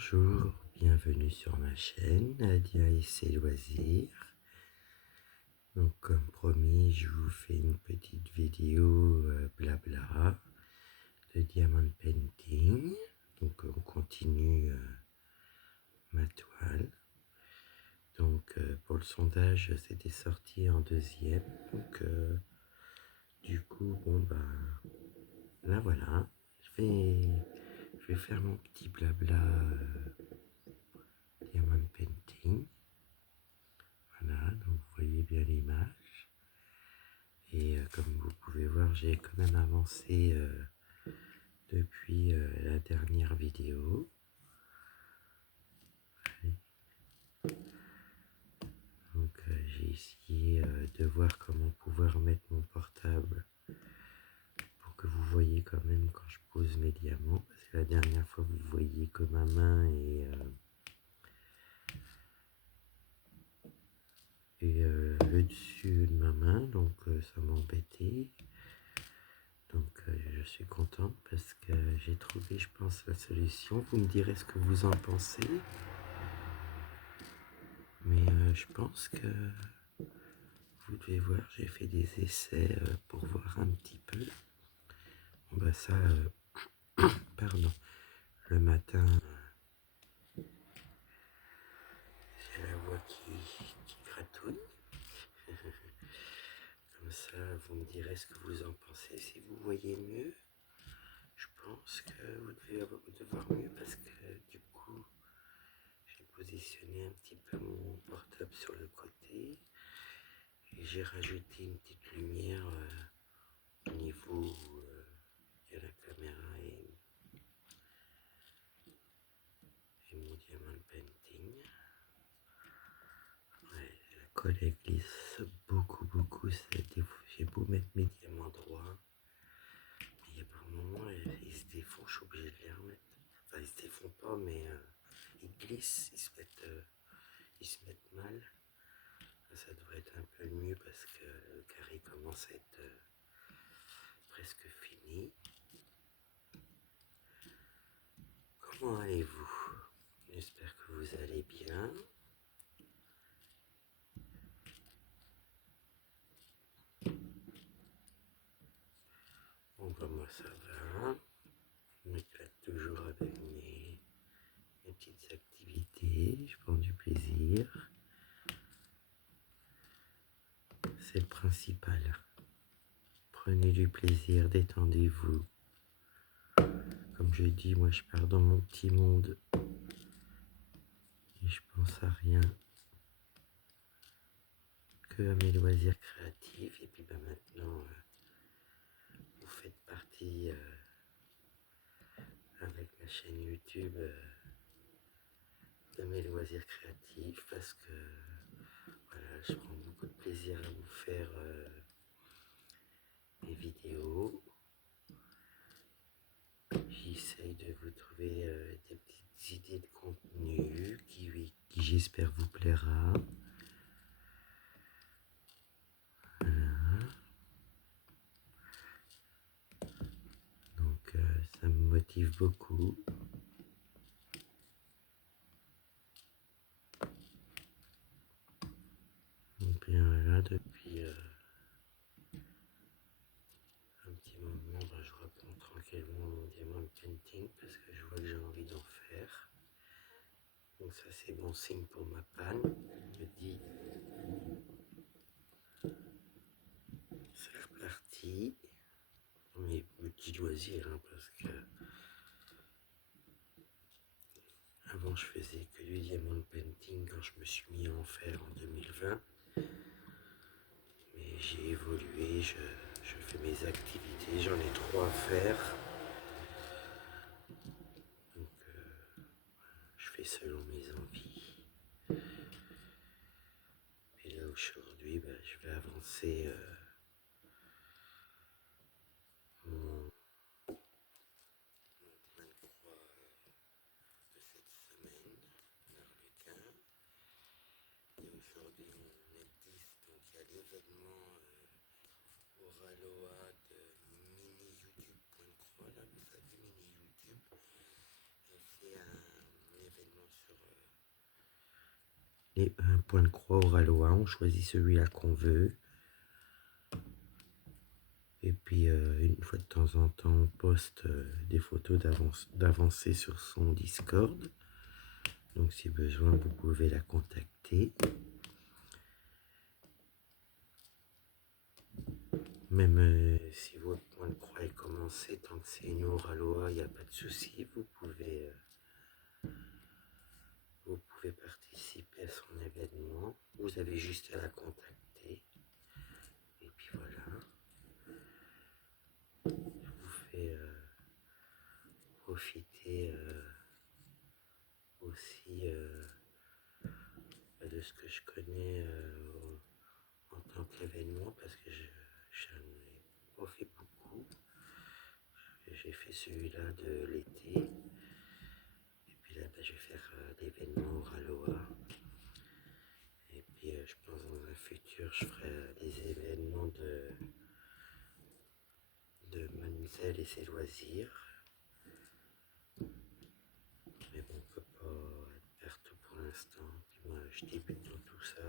Bonjour, bienvenue sur ma chaîne Nadia et ses loisirs. Donc comme promis, je vous fais une petite vidéo blabla de diamond painting. Donc on continue ma toile. Donc pour le sondage, c'était sorti en deuxième. Donc du coup, bon ben là voilà, je vais faire mon petit blabla diamond painting. Voilà, donc vous voyez bien l'image. Et comme vous pouvez voir, j'ai quand même avancé depuis la dernière vidéo. Donc j'ai essayé de voir comment pouvoir mettre mon portable pour que vous voyez quand même quand je pose mes diamants. Parce que la dernière fois, vous voyez que ma main et le dessus de ma main, donc ça m'embêtait. Donc je suis content parce que j'ai trouvé, je pense, la solution. Vous me direz ce que vous en pensez. Mais je pense que vous devez voir, j'ai fait des essais pour voir un petit peu. Bon bah ça, pardon, le matin, j'ai la voix qui gratouille. Comme ça, vous me direz ce que vous en pensez. Si vous voyez mieux, je pense que vous devez voir mieux parce que du coup, j'ai positionné un petit peu mon portable sur le côté et j'ai rajouté une petite lumière au niveau où il y a la caméra et mon diamond painting. Ouais, la colle elle glisse beaucoup. J'ai beau mettre mes diamants droits, mais il y a par moments ils se défont, je suis obligé de les remettre. Enfin, ils se défont pas, mais ils glissent, ils se mettent mal. Ça devrait être un peu mieux parce que le carré commence à être presque fini. Comment allez-vous? J'espère que vous allez bien. Bon bah moi ça va. Je m'éclate toujours avec mes petites activités. Je prends du plaisir. C'est le principal. Prenez du plaisir, détendez-vous. Comme je dis, moi je pars dans mon petit monde et je pense à rien que à mes loisirs créatifs. Et puis bah maintenant, vous faites partie avec ma chaîne YouTube de mes loisirs créatifs parce que voilà, je prends beaucoup de plaisir à vous faire des vidéos. J'essaye de vous trouver des petites idées de contenu qui j'espère vous plaira. Voilà. Donc ça me motive beaucoup. Donc bien là depuis un petit moment, je reprends tranquillement mon diamond painting parce que je vois que j'ai envie d'en faire. Donc ça c'est bon signe pour ma panne. Je me dis c'est reparti. Mes petits loisirs parce que avant je faisais que du diamond painting quand je me suis mis à en faire en 2020. Mais j'ai évolué, je fais mes activités, j'en ai 3 à faire. Donc je fais selon mes envies. Et là aujourd'hui, je vais avancer mon point de croix de cette semaine, l'Arlequin. Et aujourd'hui on est le 10, donc il y a l'événement Oraloa de Mini YouTube Point de Croix, là, vous savez, Mini YouTube. Et c'est un un point de croix au Ralois, on choisit celui-là qu'on veut. Et puis une fois de temps en temps, on poste des photos d'avancée sur son Discord. Donc si besoin, vous pouvez la contacter. Même si votre point de croix est commencé, tant que c'est une au Ralois, il n'y a pas de souci. Vous pouvez participer à son événement. Vous avez juste à la contacter. Et puis voilà. Je vous fais profiter aussi de ce que je connais en tant qu'événement parce que je n'en ai pas fait beaucoup. J'ai fait celui-là de l'été. Et puis là, je vais faire l'événement au Ralois. Et puis je pense dans un futur, je ferai des événements de Mademoiselle et ses loisirs. Mais bon, on ne peut pas être partout pour l'instant. Puis moi, je débute dans tout ça,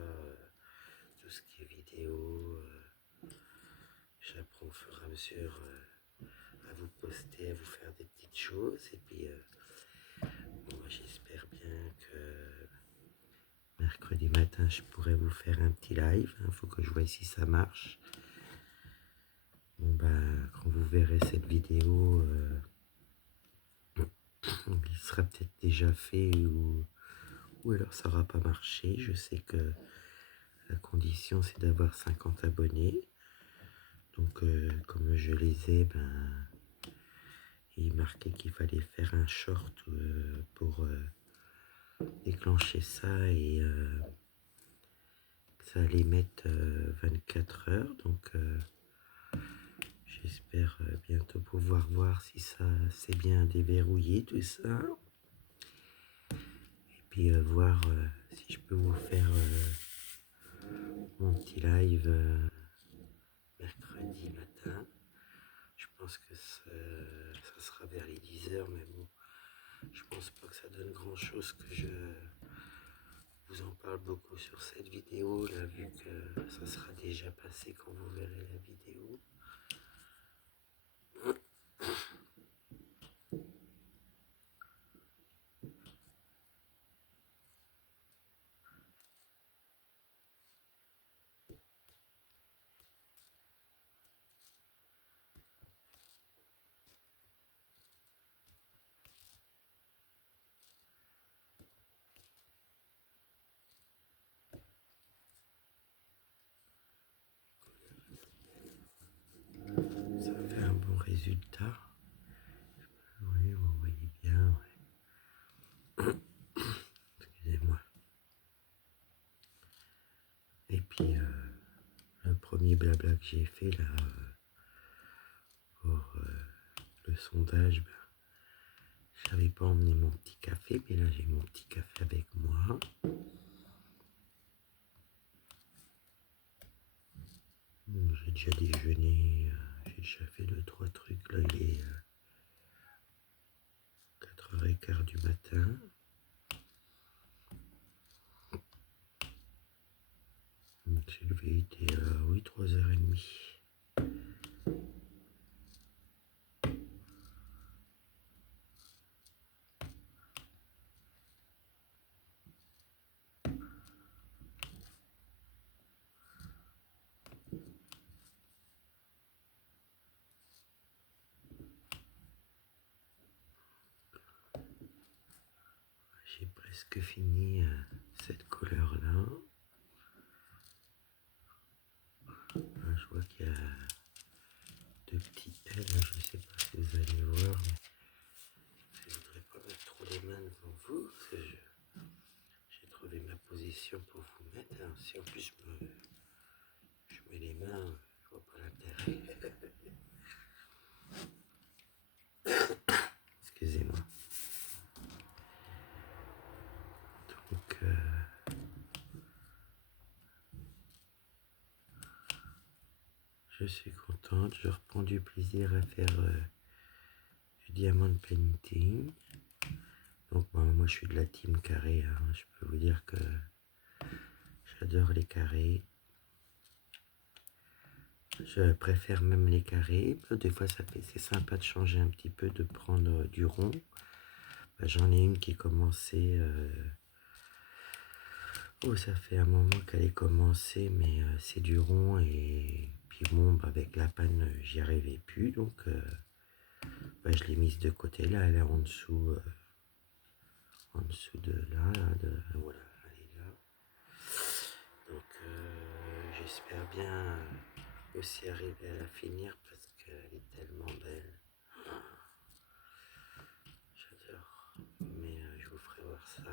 tout ce qui est vidéo. J'apprends au fur et à mesure à vous poster, à vous faire des petites choses. Et puis, moi, j'espère bien que mercredi matin, je pourrai vous faire un petit live. Il faut que je vois si ça marche. Bon, ben, quand vous verrez cette vidéo, il sera peut-être déjà fait ou alors ça n'aura pas marché. Je sais que la condition, c'est d'avoir 50 abonnés. Donc, comme je les ai, ben, il marquait qu'il fallait faire un short pour déclencher ça et ça allait mettre 24 heures. Donc, j'espère bientôt pouvoir voir si ça c'est bien déverrouillé tout ça. Et puis voir si je peux vous faire mon petit live mercredi matin. Je pense que ça sera vers les 10 heures, mais bon, je pense pas que ça donne grand chose que je vous en parle beaucoup sur cette vidéo là, vu que ça sera déjà passé quand vous verrez la vidéo. Ça fait un bon résultat. Oui, vous voyez bien. Ouais. Excusez-moi. Et puis le premier blabla que j'ai fait là pour le sondage, ben, je n'avais pas emmené mon petit café, mais là j'ai mon petit café avec moi. Bon, j'ai déjà déjeuné, j'ai déjà fait 2-3 trucs. Là il est 4h15 du matin. Donc j'ai levé, il était oui, 3h30. J'ai presque fini cette couleur-là. Je vois qu'il y a deux petites ailes, je ne sais pas si vous allez voir, mais je ne voudrais pas mettre trop les mains devant vous, parce que j'ai trouvé ma position pour vous mettre. Alors, si en plus je mets les mains, je vois pas l'intérêt. Excusez-moi. Donc, je suis contente, je reprends du plaisir à faire du diamond painting. Donc moi je suis de la team carré, hein. Je peux vous dire que J'adore les carrés. Je préfère même les carrés. Des fois, c'est sympa de changer un petit peu, de prendre du rond. J'en ai une qui commençait... Oh, ça fait un moment qu'elle est commencée, mais c'est du rond. Et puis bon, avec la panne, j'y arrivais plus. Donc, je l'ai mise de côté. Là, elle est en dessous de là. Voilà, elle est là. Donc, j'espère bien aussi arriver à la finir parce qu'elle est tellement belle. J'adore. Mais je vous ferai voir ça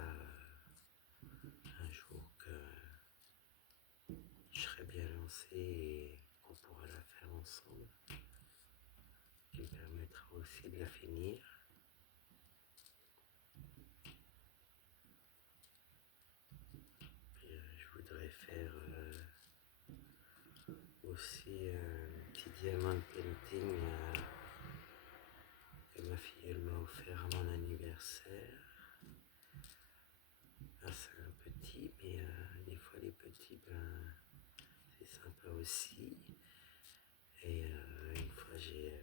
un jour que je serai bien lancé et qu'on pourra la faire ensemble. Qui me permettra aussi de la finir. Puis, je voudrais faire aussi un petit diamant painting que ma fille m'a offert à mon anniversaire. C'est un petit, mais des fois les petits, c'est sympa aussi. Et une fois, j'ai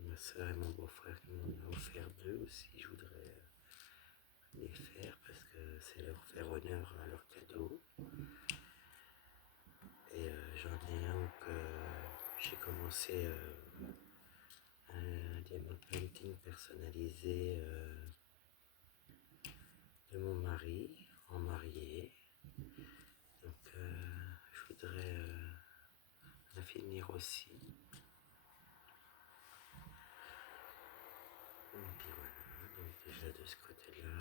ma soeur et mon beau-frère qui m'en ont offert 2 aussi. Je voudrais les faire parce que c'est leur faire honneur à leur cadeau. Et j'en ai un que j'ai commencé un diamond painting personnalisé de mon mari en marié. Donc je voudrais la finir aussi. Et puis voilà, donc déjà de ce côté-là,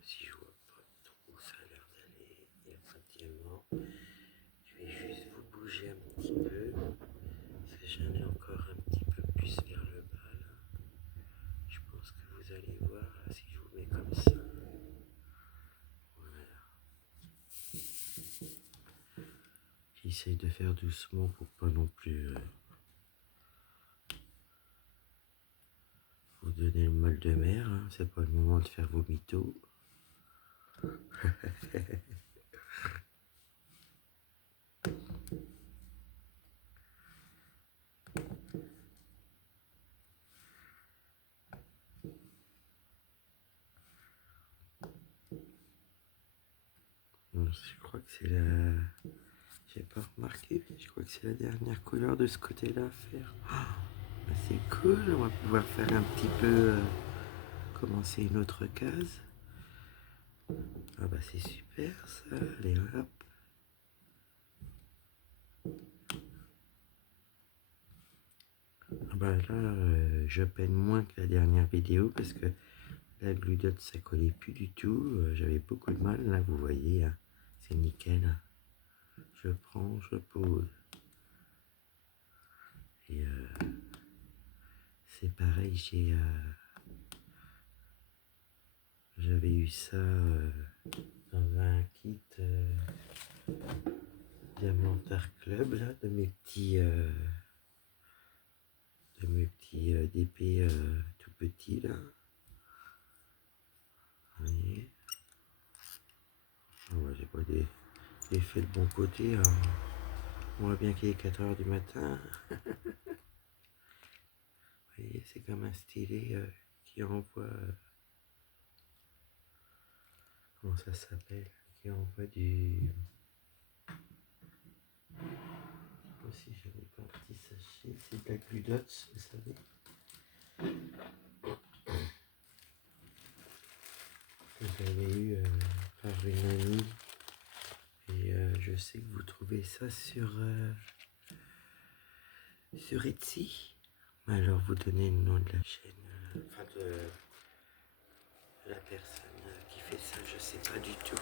si je vois pas trop où ça a l'air d'aller, il n'y a pas de diamant. Je vais juste vous bouger un petit peu, parce que j'en ai encore un petit peu plus vers le bas là. Je pense que vous allez voir là, si je vous mets comme ça. Voilà. J'essaye de faire doucement pour pas non plus vous donner le mal de mer, hein. C'est pas le moment de faire vos mythos. Je crois que c'est la... J'ai pas remarqué, je crois que c'est la dernière couleur de ce côté-là à faire. C'est cool, on va pouvoir faire un petit peu... commencer une autre case. Ah bah c'est super ça, allez hop. Ah bah là, je peine moins que la dernière vidéo parce que la glue dot ça collait plus du tout. J'avais beaucoup de mal, là vous voyez, hein, c'est nickel. Je prends, je pose. Et c'est pareil, j'avais eu ça dans un kit Diamant Art Club là, de mes petits DP tout petits là. Vous voyez, j'ai pas fait le bon côté. Hein. On voit bien qu'il est 4 h du matin. Vous voyez, c'est comme un stylet qui envoie... comment ça s'appelle? Qui envoie du... Je sais pas si j'avais pas un petit sachet. C'est de la glue dots, vous savez. Que j'avais eu par une amie. Et je sais que vous trouvez ça sur Etsy. Alors vous donnez le nom de la chaîne, enfin de la personne qui fait ça, je sais pas du tout.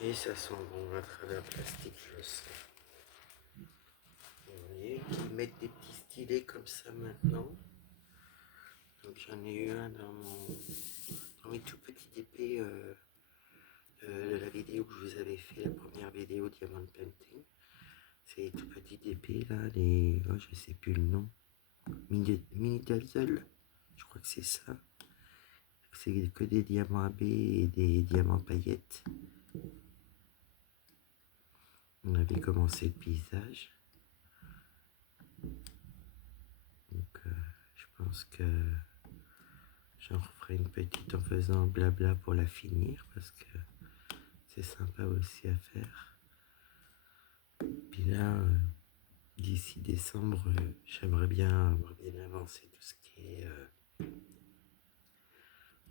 Et ça sent bon à travers le plastique, je le sens. Vous voyez, ils mettent des petits stylets comme ça maintenant. Donc j'en ai eu un dans mes tout petits épées de la vidéo que je vous avais fait, la première vidéo Diamond Painting. C'est les tout petits épées là, les... oh, je sais plus le nom. Mini Dazzle, je crois que c'est ça. C'est que des diamants AB et des diamants paillettes. On avait commencé le paysage. Donc je pense que j'en referai une petite en faisant blabla pour la finir parce que c'est sympa aussi à faire. Puis là, d'ici décembre, j'aimerais bien avancer tout ce qui est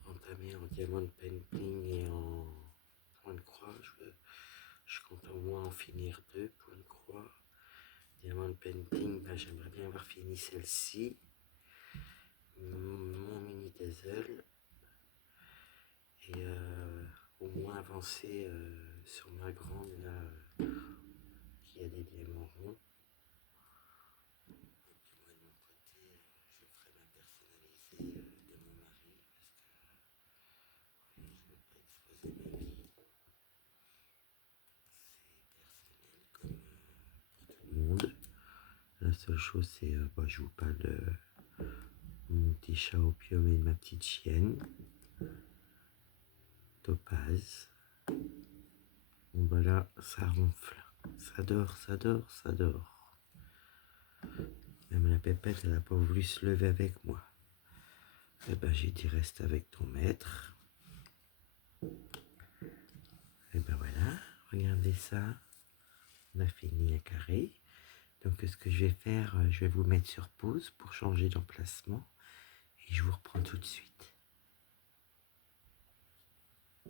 entamé en diamond painting et en point de croix. Je compte au moins en finir 2 points de croix. Diamond painting, j'aimerais bien avoir fini celle-ci. Mon mini dazzle. Et au moins avancer sur ma grande là, qui a des diamants ronds. Et puis moi de mon côté, je ferai ma personnalisée de mon mari parce que je ne veux pas exposer ma vie. C'est personnel comme pour tout le monde. La seule chose c'est, je vous parle de mon petit chat opium et de ma petite chienne, Topaz. Bon voilà, ça ronfle. Ça dort, ça dort, ça dort. Même la pépette, elle n'a pas voulu se lever avec moi. Eh ben, j'ai dit reste avec ton maître. Et ben voilà, regardez ça. On a fini un carré. Donc ce que je vais faire, je vais vous mettre sur pause pour changer d'emplacement. Et je vous reprends tout de suite.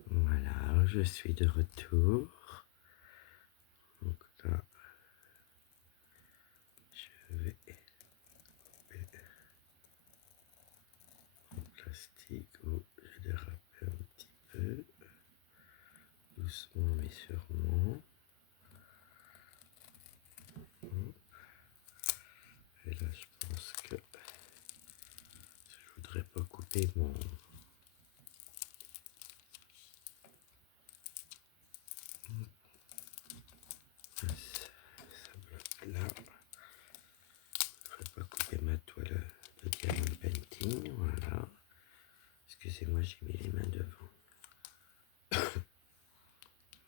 Voilà, je suis de retour. Donc là, je vais en plastique. Oh, je dérape un petit peu. Doucement mais sûrement. Et là, je pense que je voudrais pas couper mon... Ça bloque là. Je ne voudrais pas couper ma toile de diamond painting. Voilà. Excusez-moi, j'ai mis les mains devant.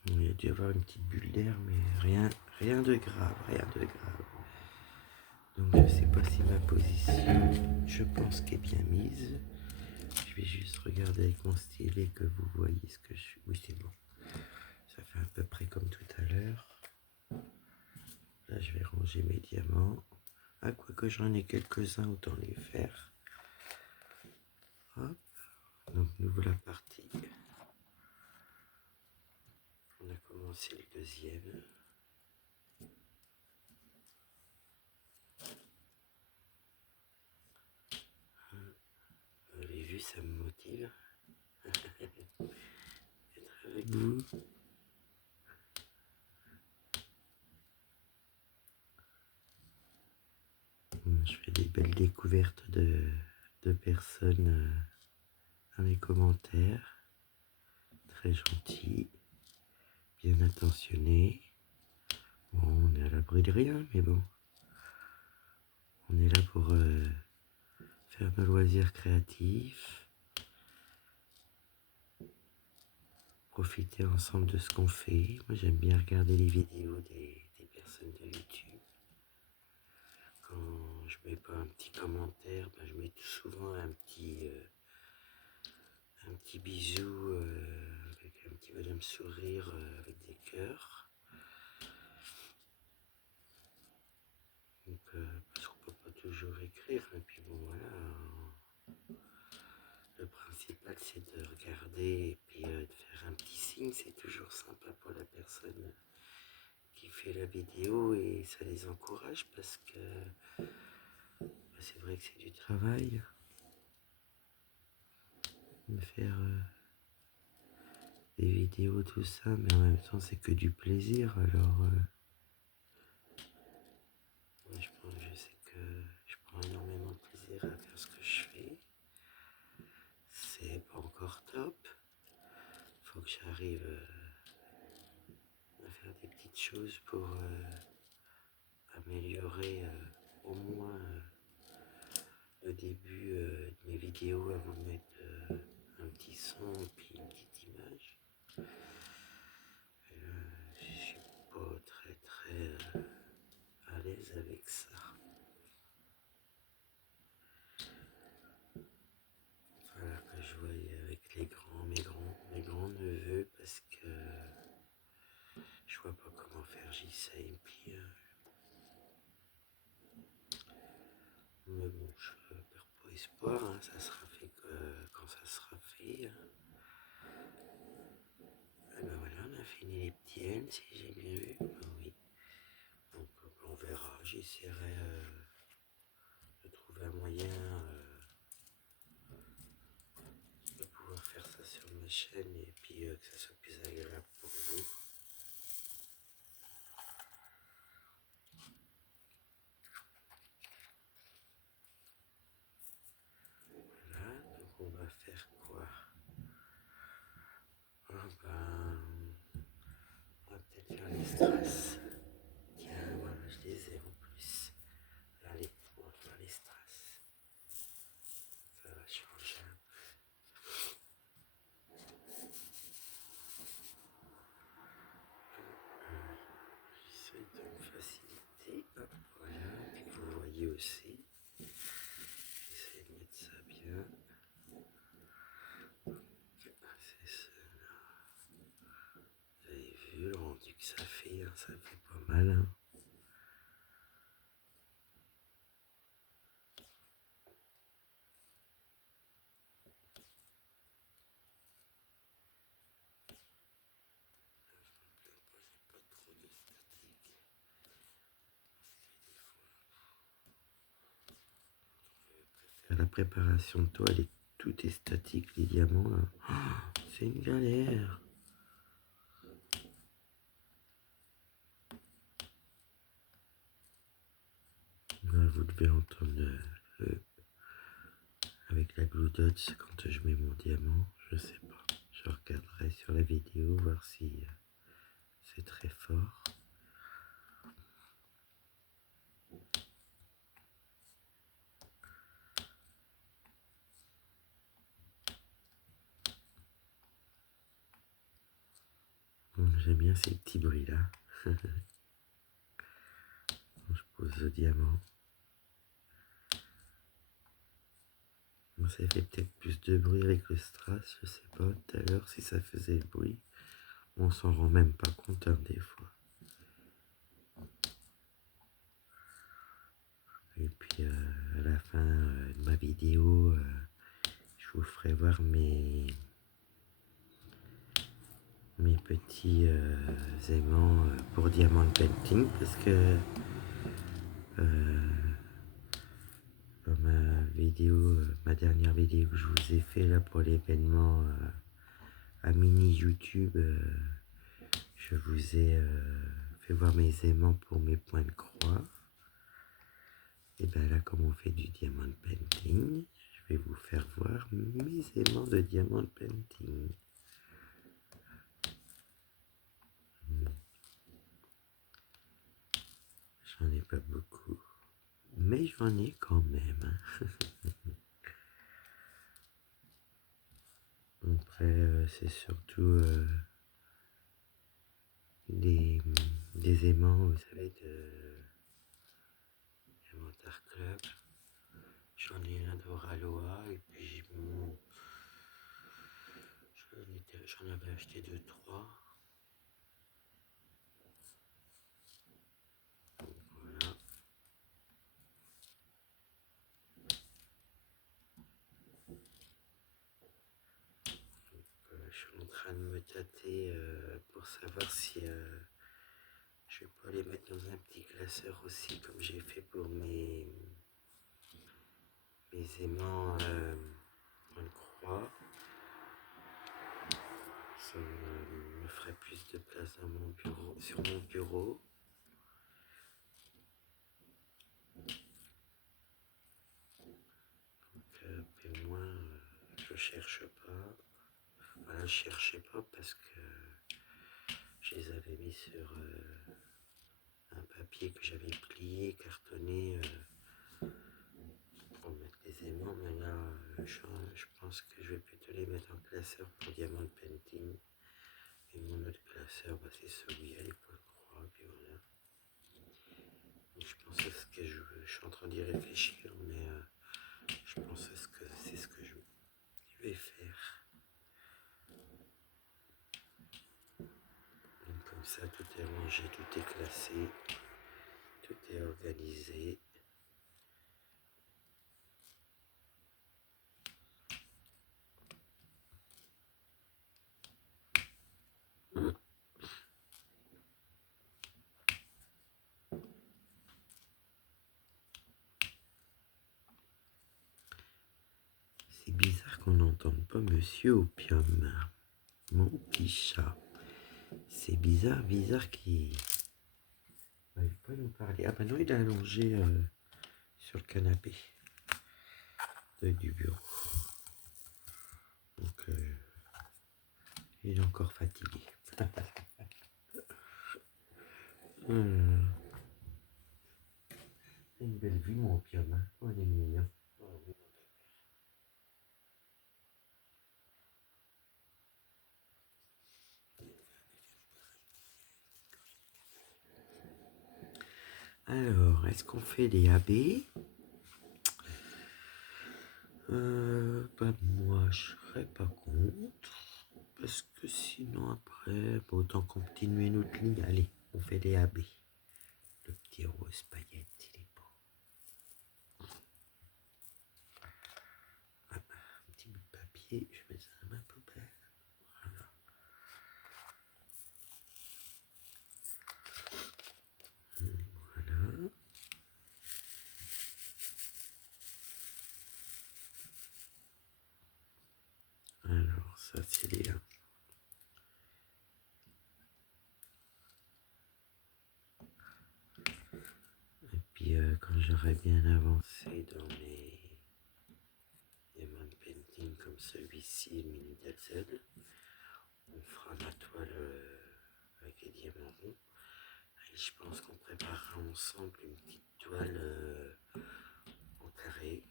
Il y a dû y avoir une petite bulle d'air, mais rien de grave, rien de grave. Donc je ne sais pas si ma position, je pense qu'elle est bien mise. Je vais juste regarder avec mon stylet que vous voyez ce que je suis. Oui, c'est bon. Ça fait à peu près comme tout à l'heure. Là, je vais ranger mes diamants. Ah, quoique j'en ai quelques-uns, autant les faire. Hop. Donc, nous voilà partis. On a commencé le deuxième. Vous avez vu, ça me motive. Être avec vous. Je fais des belles découvertes de personnes dans les commentaires. Très gentils, bien intentionnés. Bon, on est à l'abri de rien, mais bon. On est là pour faire nos loisirs créatifs. Profiter ensemble de ce qu'on fait. Moi, j'aime bien regarder les vidéos des personnes de YouTube. Quand je mets pas un petit commentaire, je mets tout souvent un petit bisou avec un petit bonhomme sourire avec des cœurs. Donc, parce qu'on peut pas toujours écrire. Et puis bon, voilà. Le principal, c'est de regarder et puis de faire un petit signe. C'est toujours sympa pour la personne qui fait la vidéo et ça les encourage parce que c'est vrai que c'est du travail de faire des vidéos, tout ça, mais en même temps c'est que du plaisir. Alors moi je sais que je prends énormément de plaisir à faire ce que je fais. C'est pas encore top. Faut que j'arrive à faire des petites choses pour améliorer au moins le début de mes vidéos avant de mettre un petit son et puis une petite image. Je suis pas ça sera fait quand ça sera fait. Et ben voilà, on a fini les petits N, si j'ai bien vu. Oui. Donc on verra. J'essaierai de trouver un moyen de pouvoir faire ça sur ma chaîne et puis que ça soit plus agréable pour vous. Voilà, donc on va faire quoi? Ah ben, on va peut-être faire les strass. Tiens, voilà, je les ai en plus. Allez, on va faire les strass. Ça va changer un peu. J'essaie de me faciliter. Hop, voilà, puis vous voyez aussi. J'essaie de mettre ça bien. C'est ça. Vous avez vu le rendu que ça fait, hein, ça fait pas mal. Hein. Pas trop de statique. La préparation de toile, tout est statique, les diamants là. Oh, c'est une galère. Là, vous devez entendre avec la Glue Dots quand je mets mon diamant. Je sais pas. Je regarderai sur la vidéo voir si c'est très fort. Bon, j'aime bien ces petits bruits là. Quand je pose le diamant. Bon, ça fait peut-être plus de bruit avec le strass, je sais pas tout à l'heure si ça faisait le bruit. On s'en rend même pas compte hein, des fois. Et puis à la fin de ma vidéo, je vous ferai voir mes petits aimants pour Diamond Painting parce que dans ma dernière vidéo que je vous ai fait là pour l'événement à mini YouTube, je vous ai fait voir mes aimants pour mes points de croix. Et bien là, comme on fait du Diamond Painting, je vais vous faire voir mes aimants de Diamond Painting. J'en ai pas beaucoup, mais j'en ai quand même. Après, c'est surtout des aimants, vous savez, de Elementar Club. J'en ai un de Raloa et puis j'en avais acheté 2-3. Voilà. Je suis en train de me tâter pour savoir si je vais pas les mettre dans un petit classeur aussi, comme j'ai fait pour mes aimants en croix. Ça me ferait plus de place dans mon bureau, sur mon bureau. Donc, et moi, je cherche pas. Voilà, je cherchais pas parce que je les avais mis sur un papier que j'avais plié, cartonné pour mettre les aimants. Mais là, je pense que je vais plutôt les mettre en classeur pour Diamond Painting. Et mon autre classeur, bah, c'est celui à l'époque croix, puis voilà. Donc, je pense que je suis en train d'y réfléchir, mais je pense que c'est ce que je vais faire. Donc comme ça, tout est rangé, tout est classé, tout est organisé. qu'on n'entende pas Monsieur Opium, mon petit chat. C'est bizarre qu'il ne va pas nous parler. Ah ben non, il est allongé sur le canapé du bureau. Donc, il est encore fatigué. Une belle vue, mon Opium. Hein. Oh, il est mignon. Alors, est-ce qu'on fait les AB? Bah, moi, je serais pas contre. Parce que sinon, après, bah, autant continuer notre ligne. Allez, on fait les AB. Le petit rose paillette, il est beau. Ah, un petit bout de papier, je mets ça dans ma poubelle. Voilà. Voilà. Alors, ça, c'est les 1. Et puis, quand j'aurai bien avancé dans mes diamond painting comme celui-ci, le mini Delzel, on fera la toile avec les diamants ronds. Et je pense qu'on préparera ensemble une petite toile en carré.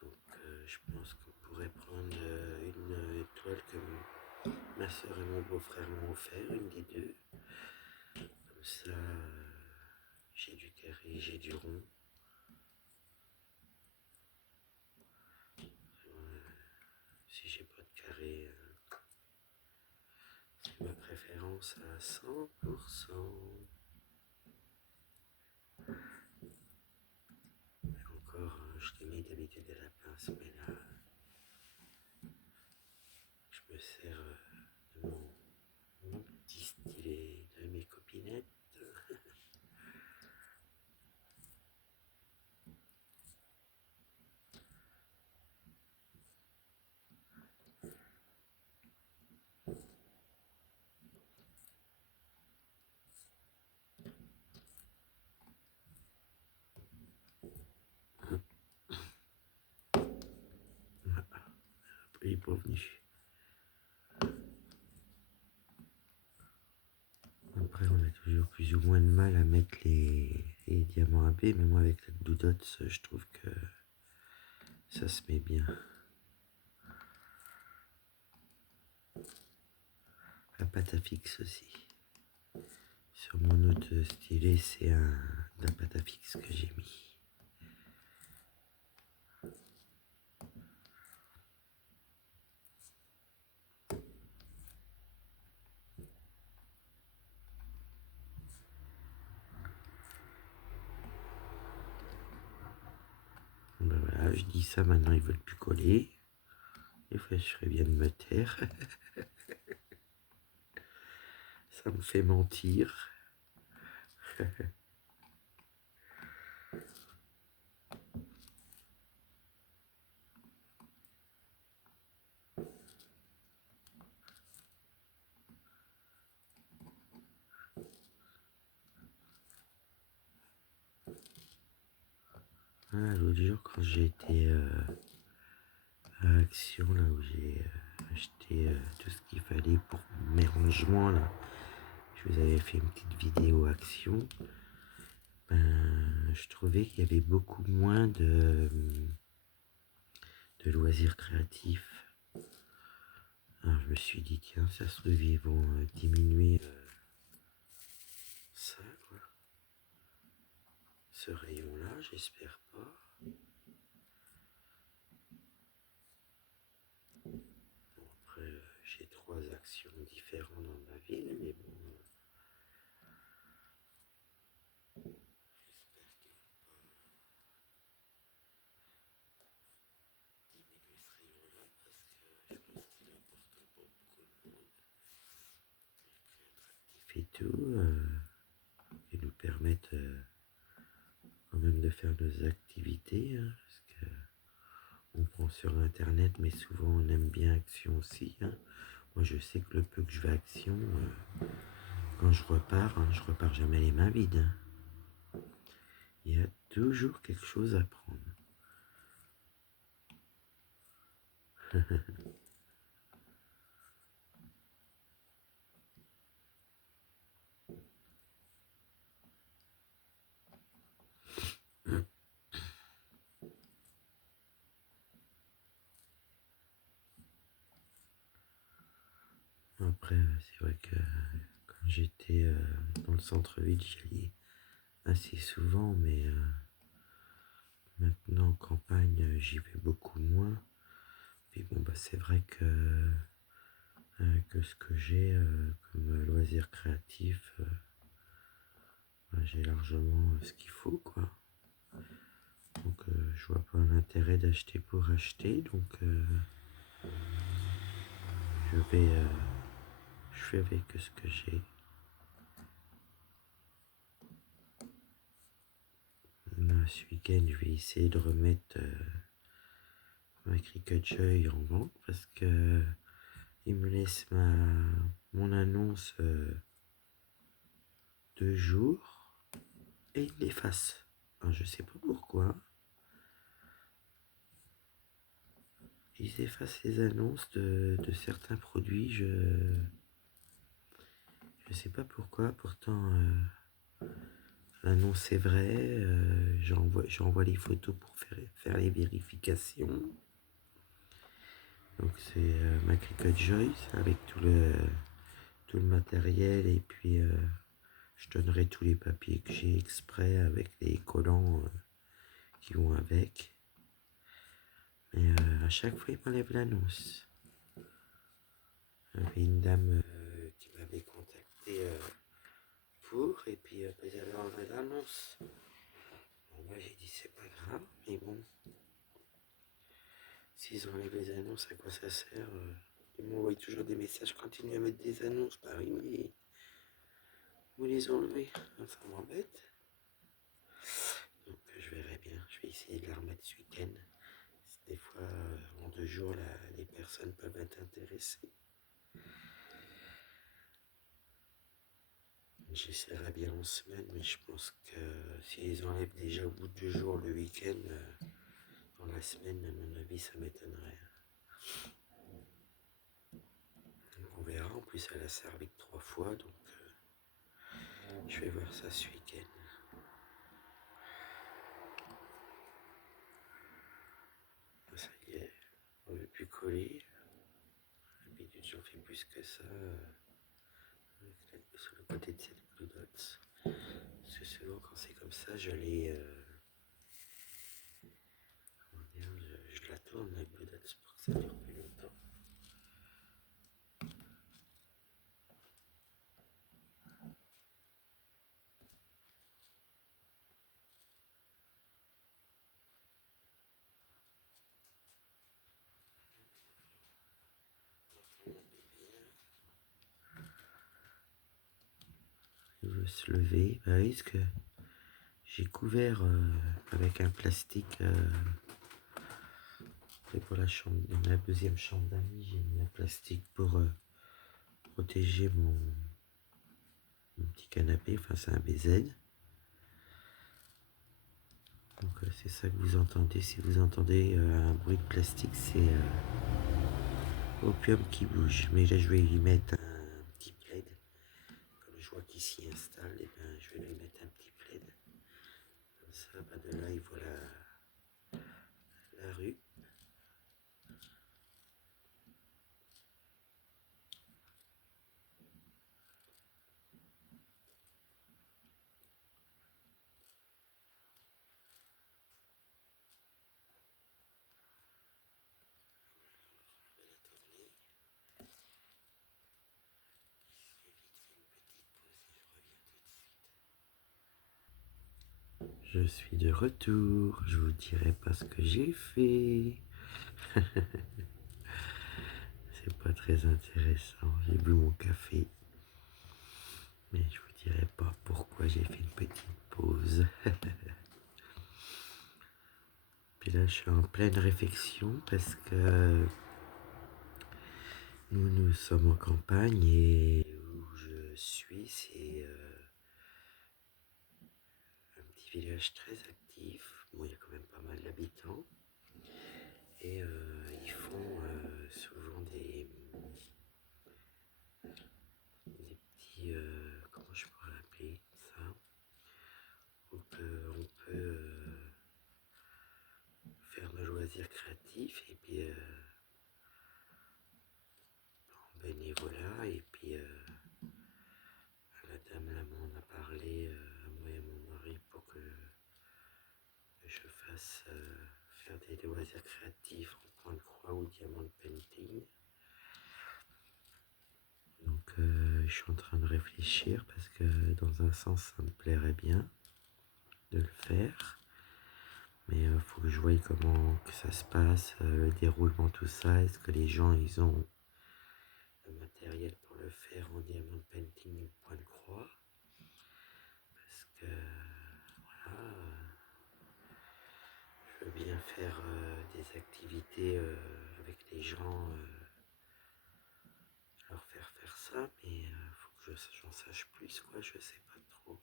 Donc, je pense qu'on pourrait prendre une toile que ma soeur et mon beau-frère m'ont offert, une des deux. Comme ça, j'ai du carré, j'ai du rond. Si j'ai pas de carré, c'est ma préférence à 100%. Et encore, je t'ai mis d'habitude de la pince, mais là, je me sers de mon petit stylet de mes copinettes. Il n'est pas venu. Après, on a toujours plus ou moins de mal à mettre les diamants AB, mais moi, avec la doudotte, je trouve que ça se met bien. La pâte à fixe aussi. Sur mon autre stylet, c'est de la pâte à fixe que j'ai mis. Ben voilà, je dis ça, maintenant ils veulent plus coller. Des fois, je ferais bien de me taire. Ça me fait mentir. Ah, l'autre jour, quand j'ai été à Action, là où j'ai acheté tout ce qu'il fallait pour mes rangements, là, je vous avais fait une petite vidéo Action. Je trouvais qu'il y avait beaucoup moins de loisirs créatifs. Alors je me suis dit, tiens, ça se trouve, ils vont diminuer ça, quoi. Ce rayon-là, j'espère pas. Bon, après, j'ai 3 actions différentes dans ma ville, mais bon. J'espère qu'ils vont pas diminuer ce rayon-là, parce que je pense qu'il est important pour beaucoup de monde. Plus attractif et tout, et nous permettre quand même de faire nos activités, hein, parce que on prend sur internet, mais souvent on aime bien Action aussi, hein. Moi je sais que le peu que je vais à Action, quand je repars jamais les mains vides, hein. Il y a toujours quelque chose à prendre. Après, c'est vrai que quand j'étais dans le centre-ville, j'y allais assez souvent, mais maintenant en campagne, j'y vais beaucoup moins. Puis bon, bah, c'est vrai que ce que j'ai comme loisir créatif, bah, j'ai largement ce qu'il faut, quoi. Donc je vois pas l'intérêt d'acheter pour acheter, donc je vais, je fais avec ce que j'ai. Là, ce week-end, je vais essayer de remettre ma Cricut Joy en vente parce que il me laisse mon annonce 2 jours et il l'efface. Alors, je sais pas pourquoi. Ils effacent les annonces de certains produits. Je sais pas pourquoi. Pourtant, l'annonce est vraie. J'envoie les photos pour faire les vérifications. Donc c'est ma Cricut Joy avec tout le matériel et puis je donnerai tous les papiers que j'ai exprès avec les collants qui vont avec. Mais à chaque fois, il m'enlève l'annonce. Il y avait une dame qui m'avait contacté et puis ils avaient enlevé l'annonce. Bon, moi j'ai dit c'est pas grave, mais bon, s'ils enlèvent les annonces, à quoi ça sert Ils m'envoient toujours des messages, continuent à mettre des annonces. Bah oui, mais vous les enlevez, ça m'embête. Donc je verrai bien, je vais essayer de la remettre ce week-end. Des fois, en 2 jours, les personnes peuvent être intéressées. J'essaierai bien en semaine, mais je pense que s'ils enlèvent déjà au bout de 2 jours le week-end, dans la semaine, à mon avis, ça m'étonnerait. On verra, en plus elle a servi que 3 fois, donc je vais voir ça ce week-end. Ça y est, on ne veut plus coller. D'habitude j'en fais plus que ça sur le côté de cette Blue Dots. Parce que souvent quand c'est comme ça, je la tourne la Blue Dots pour que ça dure plus longtemps. Il veut se lever, bah oui, parce que j'ai couvert avec un plastique. Et pour la chambre, dans la deuxième chambre d'amis, j'ai mis un plastique pour protéger mon petit canapé. Enfin, c'est un BZ. Donc, c'est ça que vous entendez. Si vous entendez un bruit de plastique, c'est Opium qui bouge. Mais là, je vais lui mettre un petit plaid. Comme je vois qu'il s'y installe, et ben, je vais lui mettre un petit plaid. Comme ça, ben, de là, il voit la rue. Je suis de retour. Je vous dirai pas ce que j'ai fait. C'est pas très intéressant. J'ai bu mon café. Mais je vous dirai pas pourquoi j'ai fait une petite pause. Puis là, je suis en pleine réflexion parce que nous sommes en campagne et où je suis, c'est un petit village très actif. Bon, il y a quand même pas mal d'habitants. Et ils font souvent des petits, comment je pourrais appeler ça, où on peut faire nos loisirs créatifs et puis en bénévolat. Et puis la dame là m'en a parlé à moi et à mon mari pour que je fasse faire des loisirs créatifs en point de croix ou diamant painting. Donc je suis en train de réfléchir parce que dans un sens ça me plairait bien de le faire. Mais il faut que je voie comment que ça se passe, le déroulement, tout ça. Est-ce que les gens, ils ont le matériel pour le faire en diamond painting ou point de croix? Parce que, voilà, je veux bien faire des activités avec les gens, leur faire ça, mais il faut que j'en sache plus, quoi. Je sais pas trop.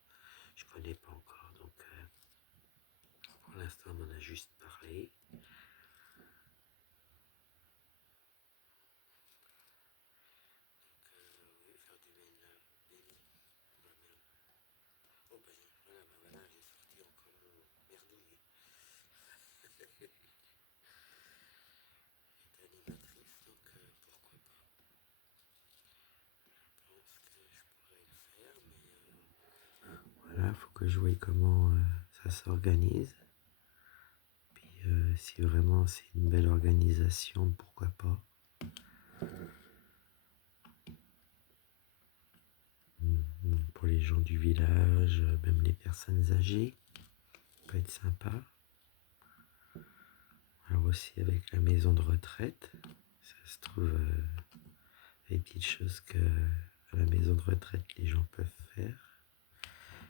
Je connais pas encore, donc pour l'instant, on en a juste parlé. Oui, faire du oh, voilà, j'ai sorti encore mon merdouille. Elle est animatrice, donc pourquoi pas. Je pense que je pourrais le faire, mais voilà, faut que je voie comment ça s'organise. Puis si vraiment c'est une belle organisation, pourquoi pas. Pour les gens du village, même les personnes âgées, ça peut être sympa. Alors aussi avec la maison de retraite, ça se trouve des petites choses que à la maison de retraite les gens peuvent faire.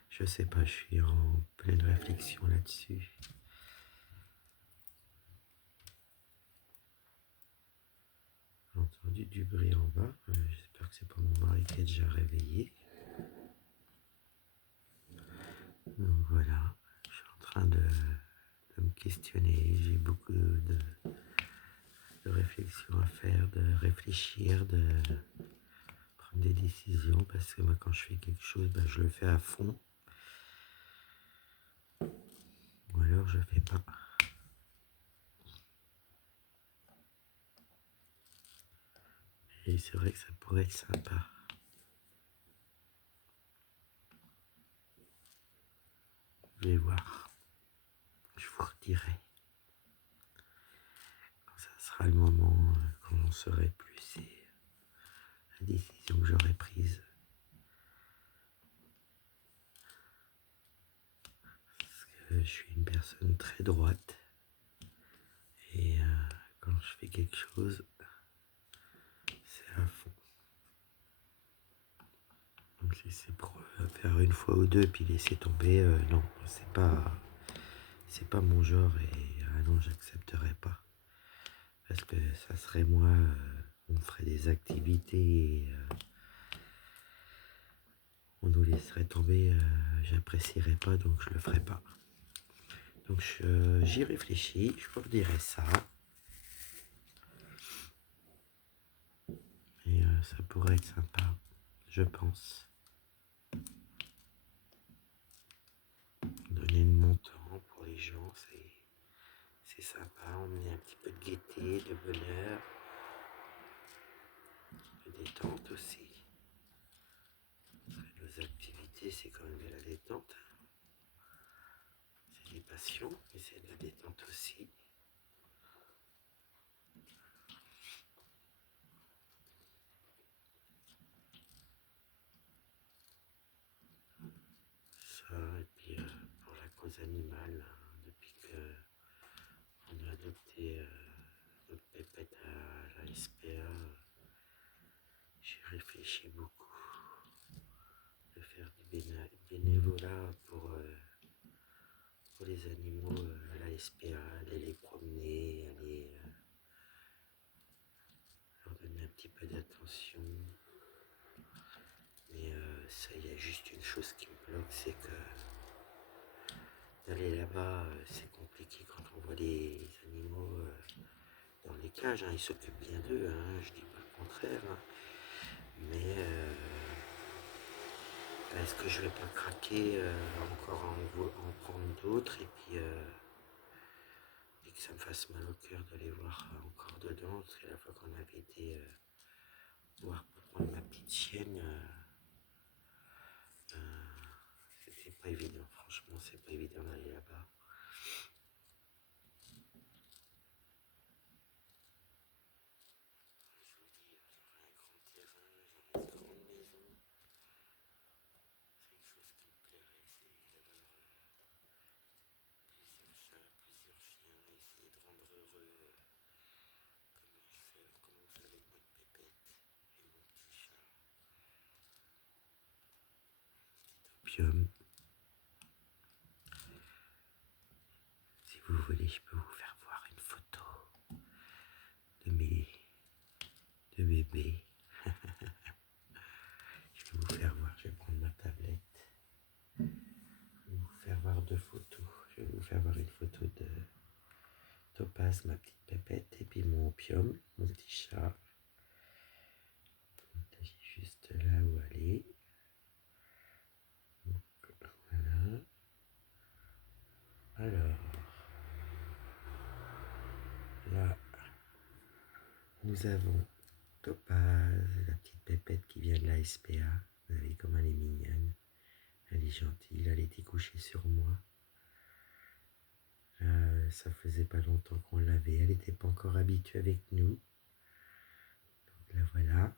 Je sais pas, je suis en pleine réflexion là-dessus. J'ai entendu du bruit en bas. J'espère que c'est pas mon mari qui est déjà réveillé. Donc voilà, je suis en train de me questionner. J'ai beaucoup de réflexions à faire, de réfléchir, de prendre des décisions. Parce que moi, quand je fais quelque chose, je le fais à fond. Ou alors je fais pas. Et c'est vrai que ça pourrait être sympa. Je vais voir. Je vous redirai. Quand ça sera le moment, quand j'en saurai plus et la décision que j'aurai prise. Parce que je suis une personne très droite. Et quand je fais quelque chose, c'est à fond. Donc si c'est pour faire une fois ou deux puis laisser tomber, non, c'est pas mon genre et non, j'accepterai pas. Parce que ça serait moi, on ferait des activités et on nous laisserait tomber, j'apprécierais pas, donc je le ferai pas. Donc j'y réfléchis, je vous redirai ça. Et ça pourrait être sympa, je pense. Donner de mon temps pour les gens, c'est sympa, emmener un petit peu de gaieté, de bonheur, de détente aussi. Nos activités, c'est quand même de la détente. C'est des passions, mais c'est de la détente aussi. Ça, et puis pour la cause animale, depuis qu'on a adopté notre pépette à la SPA, j'ai réfléchi beaucoup de faire du bénévolat pour les animaux à la SPA, aller les promener, aller leur donner un petit peu d'attention. Mais ça, il y a juste une chose qui me bloque, c'est que d'aller là-bas, c'est compliqué quand on voit les animaux dans les cages. Ils s'occupent bien d'eux, je dis pas le contraire. Mais est-ce que je vais pas craquer encore en prendre d'autres et que ça me fasse mal au cœur de les voir encore dedans? Parce que la fois qu'on avait été voir pour prendre ma petite chienne, c'était pas évident. Franchement, c'est pas évident d'aller là-bas. Je vous dis, j'aurais un grand terrain, j'aurais une grande maison. C'est une chose qui me plairait, c'est d'avoir plusieurs chats, plusieurs chiens, essayer de rendre heureux, comme on fait avec notre pépette et mon petit chat, petit opium. Si vous voulez, je peux vous faire voir une photo de bébé. Je vais vous faire voir, je vais prendre ma tablette. Je vais vous faire voir deux photos. Je vais vous faire voir une photo de Topaz, ma petite pépette, et puis mon opium, mon petit chat. J'ai juste là où aller. Donc, voilà. Alors, là, nous avons Topaz, la petite pépette qui vient de la SPA. Vous voyez comme elle est mignonne. Elle est gentille. Elle était couchée sur moi. Ça faisait pas longtemps qu'on l'avait. Elle n'était pas encore habituée avec nous. Donc la voilà.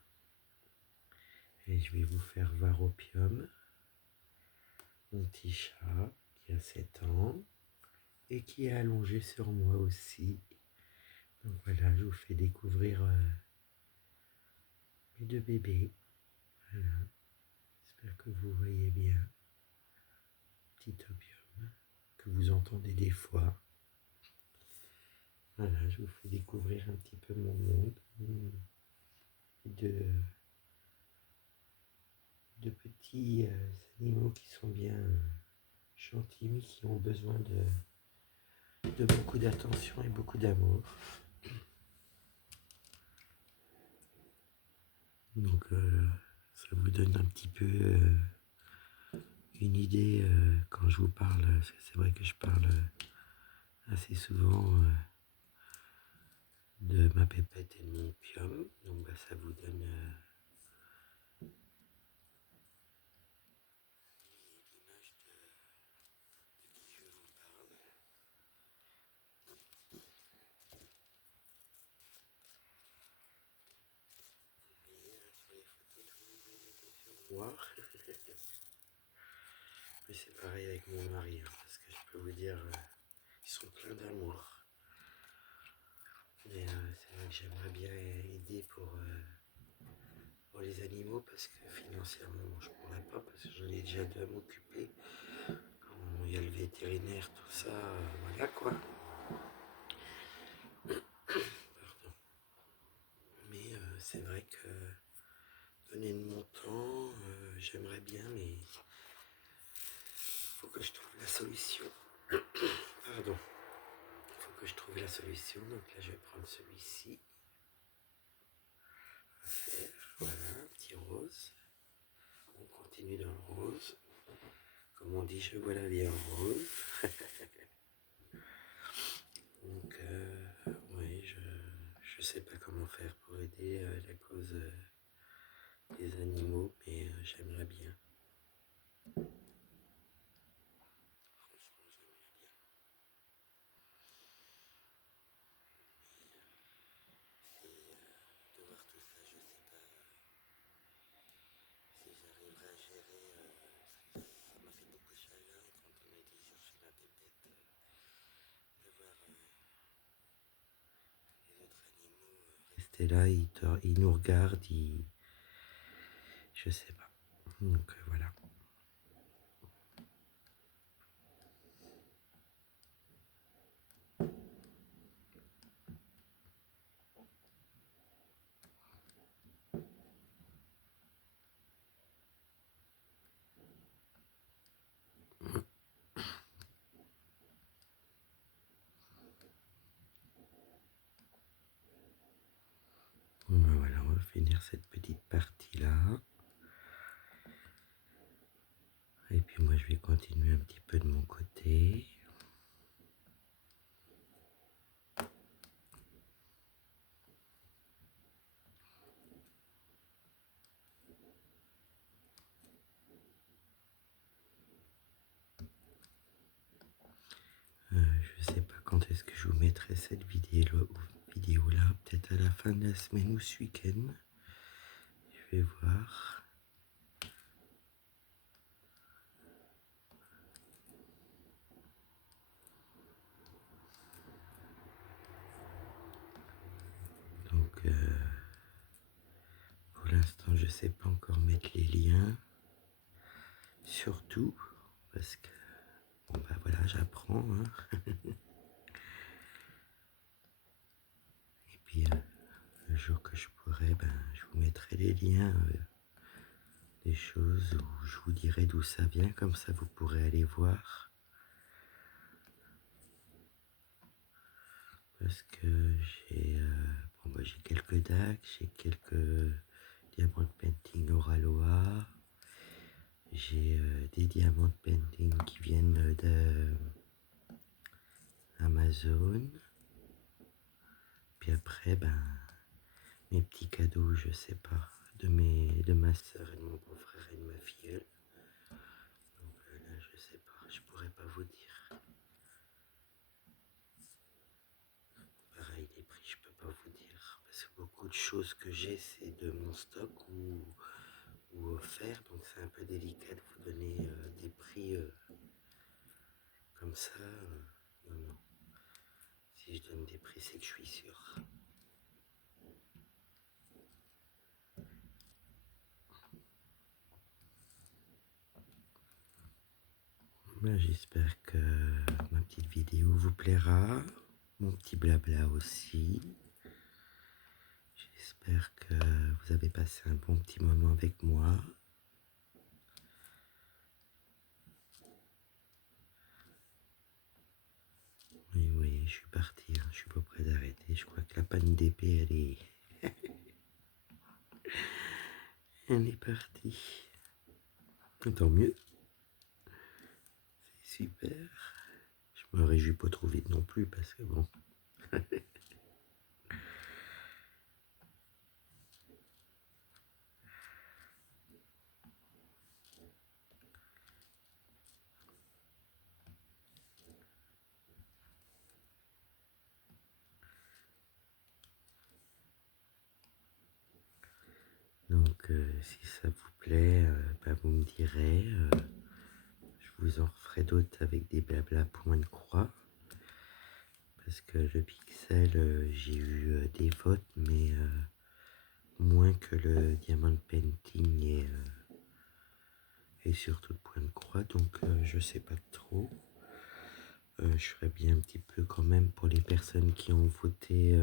Et je vais vous faire voir Opium, mon petit chat qui a 7 ans et qui est allongé sur moi aussi. Donc voilà, je vous fais découvrir mes deux bébés. Voilà. J'espère que vous voyez bien. Petit Opium que vous entendez des fois. Voilà, je vous fais découvrir un petit peu mon monde de petits animaux qui sont bien gentils mais qui ont besoin de beaucoup d'attention et beaucoup d'amour. Donc ça vous donne un petit peu une idée quand je vous parle, parce que c'est vrai que je parle assez souvent de ma pépette et de mon opium. Donc ça vous donne l'image de qui je vous parle. Vous voyez sur les photos, tout le monde était sur moi. Mais c'est pareil avec mon mari, parce que je peux vous dire, ils sont pleins d'amour. Mais c'est vrai que j'aimerais bien aider pour les animaux, parce que financièrement, je ne pourrais pas, parce que j'en ai déjà deux à m'occuper. Il y a le vétérinaire, tout ça, voilà quoi. Pardon. Mais c'est vrai que donner de mon temps, j'aimerais bien, mais il faut que je trouve la solution. Pardon. Il faut que je trouve la solution. Donc là, je vais prendre celui-ci. À faire. Voilà, un petit rose. On continue dans le rose. Comme on dit, je vois la vie en rose. Donc, oui, je sais pas comment faire pour aider la cause des animaux, mais j'aimerais bien. Franchement, j'aimerais bien. Et de voir tout ça, je sais pas si j'arriverai à gérer. Ça m'a fait beaucoup de chagrin quand on a été chercher ma pépette, de voir les autres animaux rester là, ils nous regardent, je sais pas. Donc voilà. finir cette petite partie-là. Et puis moi, je vais continuer un petit peu de mon côté. Je sais pas quand est-ce que je vous mettrai cette vidéo-là, peut-être à la fin de la semaine ou ce week-end. Je vais voir. Donc, pour l'instant, je sais pas encore mettre les liens. Surtout parce que, bon bah voilà, j'apprends. Hein. Et puis, le jour que je pourrai, ben, je vous mettrai les liens des choses où je vous dirai d'où ça vient, comme ça vous pourrez aller voir. Parce que j'ai bon, bah, j'ai quelques dagues, j'ai quelques diamants de painting Oraloa, j'ai des diamants de painting qui viennent de Amazon. Puis après, ben, mes petits cadeaux, je sais pas, de ma soeur et de mon beau-frère et de ma filleule. Donc là, je sais pas, je pourrais pas vous dire. Pareil, les prix, je peux pas vous dire. Parce que beaucoup de choses que j'ai, c'est de mon stock ou offert. Donc c'est un peu délicat de vous donner des prix comme ça. Non, non. Si je donne des prix, c'est que je suis sûr. Ben, j'espère que ma petite vidéo vous plaira. Mon petit blabla aussi. J'espère que vous avez passé un bon petit moment avec moi. Oui, oui, je suis parti, hein. Je suis pas prêt d'arrêter. Je crois que la panne d'épée, elle est partie. Tant mieux. C'est super. Je me réjouis pas trop vite non plus parce que bon. Donc, si ça vous plaît, bah, vous me direz. Je vous en referai d'autres avec des blabla points de croix. Parce que le pixel, j'ai eu des votes, mais moins que le diamond painting et surtout le point de croix. Donc, je sais pas trop. Je ferais bien un petit peu quand même pour les personnes qui ont voté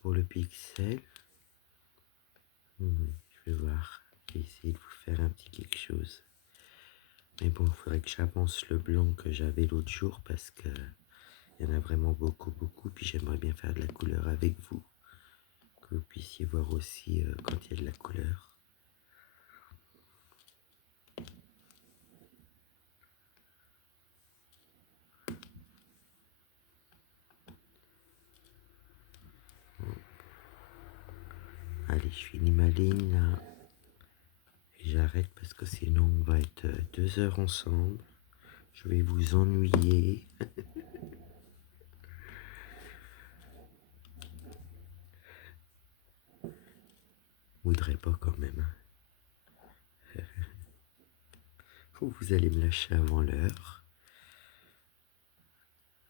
pour le pixel. Oui, je vais voir. Je vais essayer de vous faire un petit quelque chose. Mais bon, il faudrait que j'avance le blanc que j'avais l'autre jour parce que il y en a vraiment beaucoup, beaucoup. Puis j'aimerais bien faire de la couleur avec vous. Que vous puissiez voir aussi quand il y a de la couleur. Allez, je finis ma ligne là. Et j'arrête parce que sinon on va être 2 heures ensemble. Je vais vous ennuyer. Voudrais pas quand même. Vous allez me lâcher avant l'heure.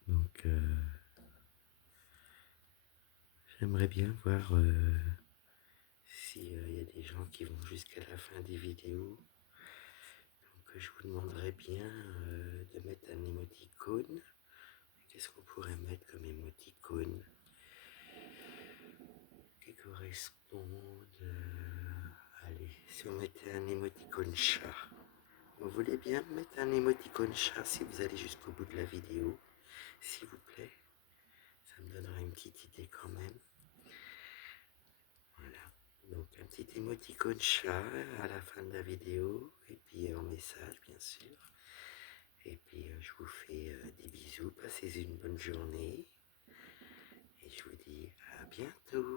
Donc j'aimerais bien voir s'il y a des gens qui vont jusqu'à la fin des vidéos. Donc je vous demanderais bien de mettre un émoticône. Qu'est-ce qu'on pourrait mettre comme émoticône qui corresponde allez, si on mettait un émoticône chat. Vous voulez bien mettre un émoticône chat si vous allez jusqu'au bout de la vidéo, s'il vous plaît. Ça me donnera une petite idée quand même. Voilà. Donc un petit émoticône chat à la fin de la vidéo, et puis en message bien sûr. Et puis je vous fais des bisous, passez une bonne journée, et je vous dis à bientôt.